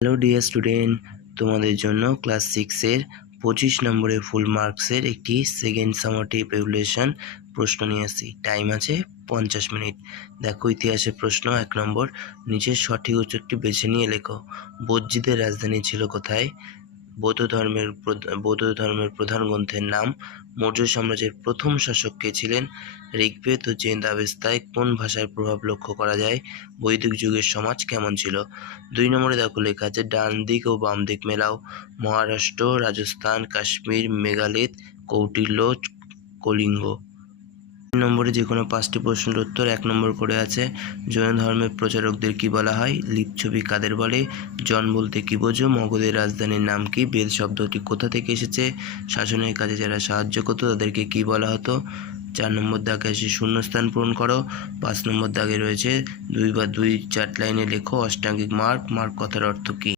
Hello dear student, তোমাদের জন্য class 6-এর 25 নম্বরের ফুল মার্কসের একটি সেকেন্ড সামারেটিভ ইভ্যালুয়েশন প্রশ্ন নিয়ে আসি। টাইম আছে 50 মিনিট। দেখো ইতিহাসের প্রশ্ন। 1 নম্বর, নিচের সঠিক উত্তরটি বেছে নিয়ে লেখো। বজ্জীদের রাজধানী ছিল কোথায়? বৌদ্ধ ধর্মের প্রধান গ্রন্থের নাম? মৌর্য সাম্রাজ্যের প্রথম শাসক কে ছিলেন? ঋগ্বেদ ও জৈন আবেস্তায় কোন ভাষার প্রভাব লক্ষ্য করা যায়? বৈদিক যুগের সমাজ কেমন ছিল? 2 নম্বরে দেখো লেখা আছে, ডান দিক ও বাম দিক মেলাও। মহারাষ্ট্র, রাজস্থান, কাশ্মীর, মেঘালয়, কৌটিল্য, কলিঙ্গ। 3 নম্বরে যে কোনো 5টি প্রশ্নের উত্তর 1 নম্বর করে আছে। জৈন ধর্মের প্রচারকদের কি বলা হয়? লিচ্ছবি কাদের বলে? জন বলতে কি বোঝো? মগধের রাজধানীর নাম কি? বেদ শব্দটি কোথা থেকে এসেছে? শাসনের কাজে যারা সাহায্য করতো তাদেরকে কি বলা হতো? 4 নম্বর দাগে আছে শূন্যস্থান পূরণ করো। 5 নম্বর দাগে রয়েছে 2 বা 2 4 লাইনে লেখো অষ্টাঙ্গিক মার্গ। মার্গ কথার অর্থ কি?